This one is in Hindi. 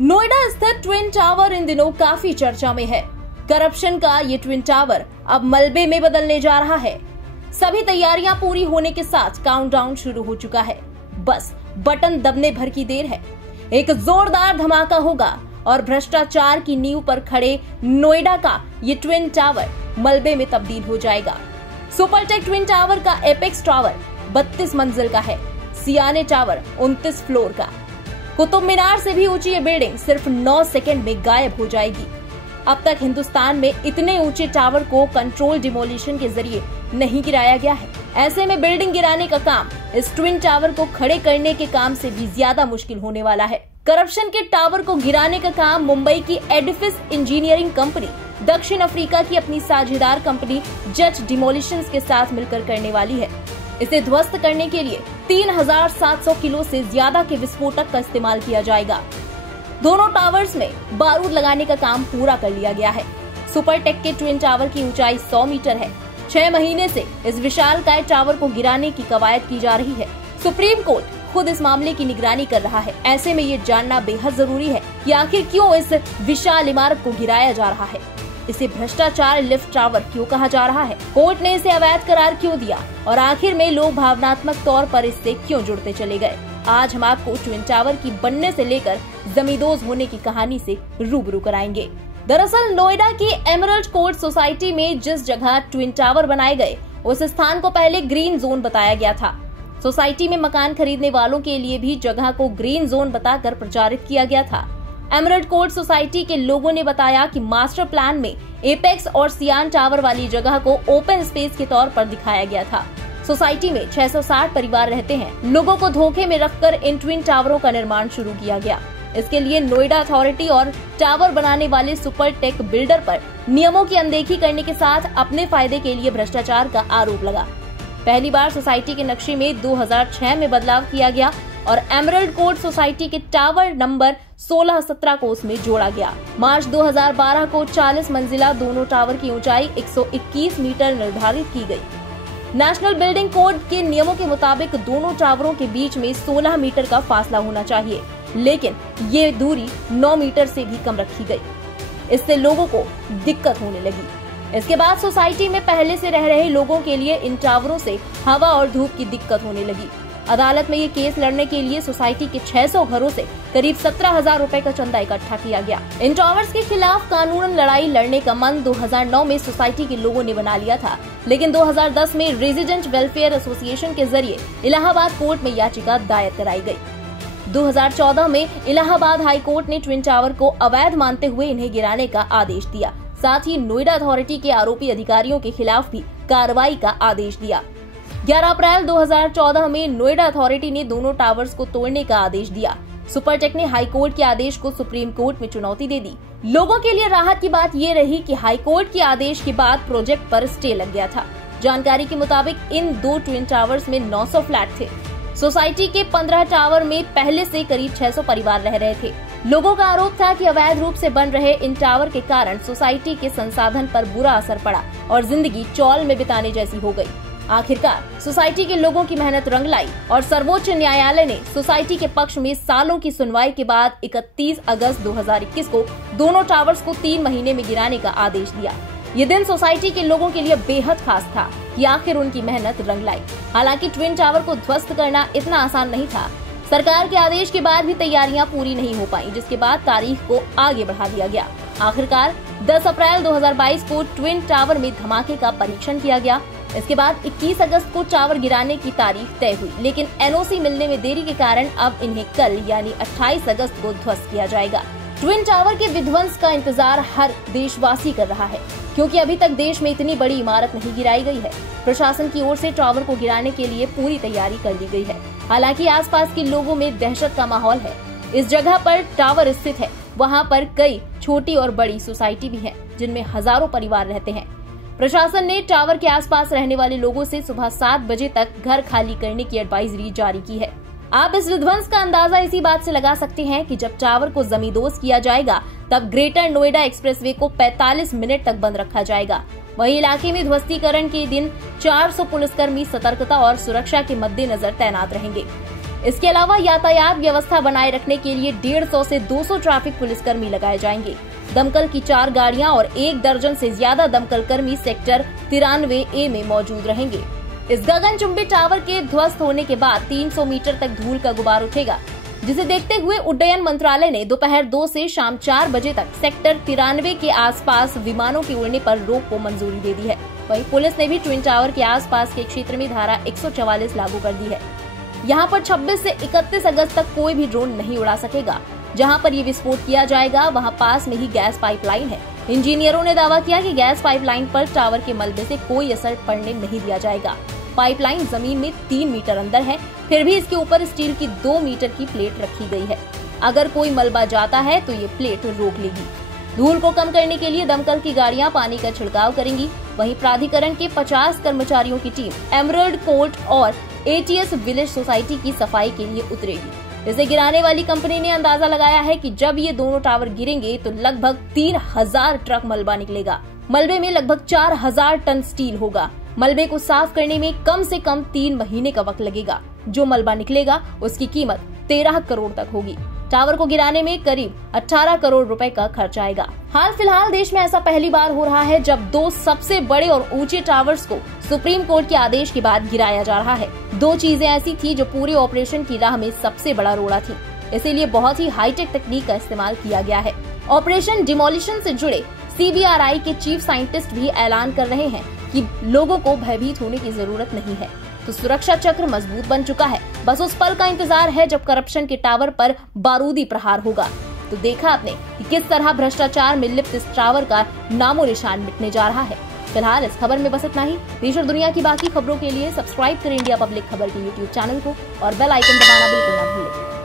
नोएडा स्थित ट्विन टावर इन दिनों काफी चर्चा में है। करप्शन का ये ट्विन टावर अब मलबे में बदलने जा रहा है। सभी तैयारियां पूरी होने के साथ काउंटडाउन शुरू हो चुका है। बस बटन दबने भर की देर है। एक जोरदार धमाका होगा और भ्रष्टाचार की नींव पर खड़े नोएडा का ये ट्विन टावर मलबे में तब्दील हो जाएगा। सुपरटेक ट्विन टावर का एपेक्स टावर 32 मंजिल का है। सियाने टावर 29 फ्लोर का। कुतुब मीनार से भी ऊंची ये बिल्डिंग सिर्फ 9 सेकंड में गायब हो जाएगी। अब तक हिंदुस्तान में इतने ऊंचे टावर को कंट्रोल डिमोलिशन के जरिए नहीं गिराया गया है। ऐसे में बिल्डिंग गिराने का काम इस ट्विन टावर को खड़े करने के काम से भी ज्यादा मुश्किल होने वाला है। करप्शन के टावर को गिराने का काम मुंबई की एडिफिस इंजीनियरिंग कंपनी, दक्षिण अफ्रीका की अपनी साझेदार कंपनी जट डिमोलिशंस के साथ मिलकर करने वाली है। इसे ध्वस्त करने के लिए 3700 किलो से ज्यादा के विस्फोटक का इस्तेमाल किया जाएगा। दोनों टावर्स में बारूद लगाने का काम पूरा कर लिया गया है। सुपरटेक के ट्विन टावर की ऊंचाई 100 मीटर है। 6 महीने से इस विशालकाय टावर को गिराने की कवायद की जा रही है। सुप्रीम कोर्ट खुद इस मामले की निगरानी कर रहा है। ऐसे में ये जानना बेहद जरूरी है कि आखिर क्यों इस विशाल इमारत को गिराया जा रहा है। इसे भ्रष्टाचार लिफ्ट टावर क्यों कहा जा रहा है? कोर्ट ने इसे अवैध करार क्यों दिया और आखिर में लोग भावनात्मक तौर पर इससे क्यों जुड़ते चले गए? आज हम आपको ट्विन टावर की बनने से लेकर जमींदोज होने की कहानी से रूबरू कराएंगे। दरअसल नोएडा की एमरल्ड कोर्ट सोसाइटी में जिस जगह ट्विन टावर बनाए गए उस स्थान को पहले ग्रीन जोन बताया गया था। सोसाइटी में मकान खरीदने वालों के लिए भी जगह को ग्रीन जोन बताकर प्रचारित किया गया था। एमरल्ड कोर्ट सोसाइटी के लोगों ने बताया कि मास्टर प्लान में एपेक्स और सियान टावर वाली जगह को ओपन स्पेस के तौर पर दिखाया गया था। सोसाइटी में 660 परिवार रहते हैं। लोगों को धोखे में रखकर इन ट्विन टावरों का निर्माण शुरू किया गया। इसके लिए नोएडा अथॉरिटी और टावर बनाने वाले सुपरटेक बिल्डर पर नियमों की अनदेखी करने के साथ अपने फायदे के लिए भ्रष्टाचार का आरोप लगा। पहली बार सोसाइटी के नक्शे में 2006 में बदलाव किया गया और एमरल्ड कोर्ट सोसाइटी के टावर नंबर 16-17 को उसमें जोड़ा गया। मार्च 2012 को 40 मंजिला दोनों टावर की ऊंचाई 121 मीटर निर्धारित की गई। नेशनल बिल्डिंग कोड के नियमों के मुताबिक दोनों टावरों के बीच में 16 मीटर का फासला होना चाहिए, लेकिन ये दूरी 9 मीटर से भी कम रखी गई। इससे लोगों को दिक्कत होने लगी। इसके बाद सोसाइटी में पहले से रह रहे लोगों के लिए इन टावरों से हवा और धूप की दिक्कत होने लगी। अदालत में ये केस लड़ने के लिए सोसाइटी के 600 घरों से करीब 17,000 रुपए का चंदा इकट्ठा किया गया। इन टावर्स के खिलाफ कानूनन लड़ाई लड़ने का मन 2009 में सोसाइटी के लोगों ने बना लिया था, लेकिन 2010 में रेजिडेंट वेलफेयर एसोसिएशन के जरिए इलाहाबाद कोर्ट में याचिका दायर कराई गई। 2014 में इलाहाबाद हाई कोर्ट ने ट्विन टावर को अवैध मानते हुए इन्हें गिराने का आदेश दिया। साथ ही नोएडा अथॉरिटी के आरोपी अधिकारियों के खिलाफ भी कार्रवाई का आदेश दिया। 11 अप्रैल 2014 में नोएडा अथॉरिटी ने दोनों टावर्स को तोड़ने का आदेश दिया। सुपरटेक ने हाई कोर्ट के आदेश को सुप्रीम कोर्ट में चुनौती दे दी। लोगों के लिए राहत की बात ये रही कि हाई कोर्ट के आदेश के बाद प्रोजेक्ट पर स्टे लग गया था। जानकारी के मुताबिक इन 2 ट्विन टावर्स में 900 फ्लैट थे। सोसाइटी के 15 टावर में पहले से करीब 600 परिवार रह रहे थे। लोगों का आरोप था कि अवैध रूप से बन रहे इन टावर के कारण सोसाइटी के संसाधन पर बुरा असर पड़ा और जिंदगी चौल में बिताने जैसी हो गई। आखिरकार सोसाइटी के लोगों की मेहनत रंग लाई और सर्वोच्च न्यायालय ने सोसाइटी के पक्ष में सालों की सुनवाई के बाद 31 अगस्त 2021 को दोनों टावर्स को 3 महीने में गिराने का आदेश दिया। ये दिन सोसाइटी के लोगों के लिए बेहद खास था कि आखिर उनकी मेहनत रंग लाई। हालांकि ट्विन टावर को ध्वस्त करना इतना आसान नहीं था। सरकार के आदेश के बाद भी तैयारियां पूरी नहीं हो पाई, जिसके बाद तारीख को आगे बढ़ा दिया गया। आखिरकार 10 अप्रैल 2022 को ट्विन टावर में धमाके का परीक्षण किया गया। इसके बाद 21 अगस्त को टावर गिराने की तारीख तय हुई, लेकिन एनओसी मिलने में देरी के कारण अब इन्हें कल यानी 28 अगस्त को ध्वस्त किया जाएगा। ट्विन टावर के विध्वंस का इंतजार हर देशवासी कर रहा है, क्योंकि अभी तक देश में इतनी बड़ी इमारत नहीं गिराई गई है। प्रशासन की ओर से टावर को गिराने के लिए पूरी तैयारी कर ली गई है। हालांकि आसपास के लोगों में दहशत का माहौल है। इस जगह पर टावर स्थित है, वहां पर कई छोटी और बड़ी सोसाइटी भी है, जिनमें हजारों परिवार रहते हैं। प्रशासन ने टावर के आसपास रहने वाले लोगों से सुबह 7 बजे तक घर खाली करने की एडवाइजरी जारी की है। आप इस विध्वंस का अंदाजा इसी बात से लगा सकते हैं कि जब टावर को जमींदोज किया जाएगा, तब ग्रेटर नोएडा एक्सप्रेसवे को 45 मिनट तक बंद रखा जाएगा। वहीं इलाके में ध्वस्तीकरण के दिन 400 पुलिसकर्मी सतर्कता और सुरक्षा के मद्देनजर तैनात रहेंगे। इसके अलावा यातायात व्यवस्था बनाए रखने के लिए 150 से 200 ट्रैफिक पुलिसकर्मी लगाए जाएंगे। दमकल की 4 गाड़ियां और 1 दर्जन से ज्यादा दमकल कर्मी सेक्टर 93A में मौजूद रहेंगे। इस गगनचुंबी टावर के ध्वस्त होने के बाद 300 मीटर तक धूल का गुबार उठेगा, जिसे देखते हुए उड्डयन मंत्रालय ने दोपहर 2 से शाम 4 बजे तक सेक्टर 93 के आसपास विमानों के उड़ने पर रोक को मंजूरी दे दी है। वहीं पुलिस ने भी ट्विन टावर के आसपास के क्षेत्र में धारा 144 लागू कर दी है। यहाँ पर 26 से 31 अगस्त तक कोई भी ड्रोन नहीं उड़ा सकेगा। जहाँ पर ये विस्फोट किया जाएगा वहाँ पास में ही गैस पाइपलाइन है। इंजीनियरों ने दावा किया कि गैस पाइपलाइन पर टावर के मलबे से कोई असर पड़ने नहीं दिया जाएगा। पाइपलाइन जमीन में 3 मीटर अंदर है, फिर भी इसके ऊपर स्टील की 2 मीटर की प्लेट रखी गई है। अगर कोई मलबा जाता है तो ये प्लेट रोक लेगी। धूल को कम करने के लिए दमकल की गाड़ियां पानी का छिड़काव करेंगी। वहीं प्राधिकरण के 50 कर्मचारियों की टीम एमरल्ड कोर्ट और ATS विलेज सोसाइटी की सफाई के लिए उतरेगी। इसे गिराने वाली कंपनी ने अंदाजा लगाया है कि जब ये दोनों टावर गिरेंगे तो लगभग 3000 ट्रक मलबा निकलेगा। मलबे में लगभग 4000 टन स्टील होगा। मलबे को साफ करने में कम से कम 3 महीने का वक्त लगेगा। जो मलबा निकलेगा उसकी कीमत 13 करोड़ तक होगी। टावर को गिराने में करीब 18 करोड़ रुपए का खर्च आएगा। हाल फिलहाल देश में ऐसा पहली बार हो रहा है जब 2 सबसे बड़े और ऊंचे टावर्स को सुप्रीम कोर्ट के आदेश के बाद गिराया जा रहा है। 2 चीजें ऐसी थी जो पूरे ऑपरेशन की राह में सबसे बड़ा रोड़ा थी, इसीलिए बहुत ही हाईटेक तकनीक का इस्तेमाल किया गया है। ऑपरेशन डिमोलिशन से जुड़े CBRI के चीफ साइंटिस्ट भी ऐलान कर रहे हैं कि लोगों को भयभीत होने की जरूरत नहीं है। तो सुरक्षा चक्र मजबूत बन चुका है, बस उस पल का इंतजार है जब करप्शन के टावर पर बारूदी प्रहार होगा। तो देखा आपने कि किस तरह भ्रष्टाचार में लिप्त इस टावर का नामो निशान मिटने जा रहा है। फिलहाल इस खबर में बस इतना ही। देश और दुनिया की बाकी खबरों के लिए सब्सक्राइब करें इंडिया पब्लिक खबर के YouTube चैनल को और बेल आइकन दबाना बिल्कुल ना भूलें।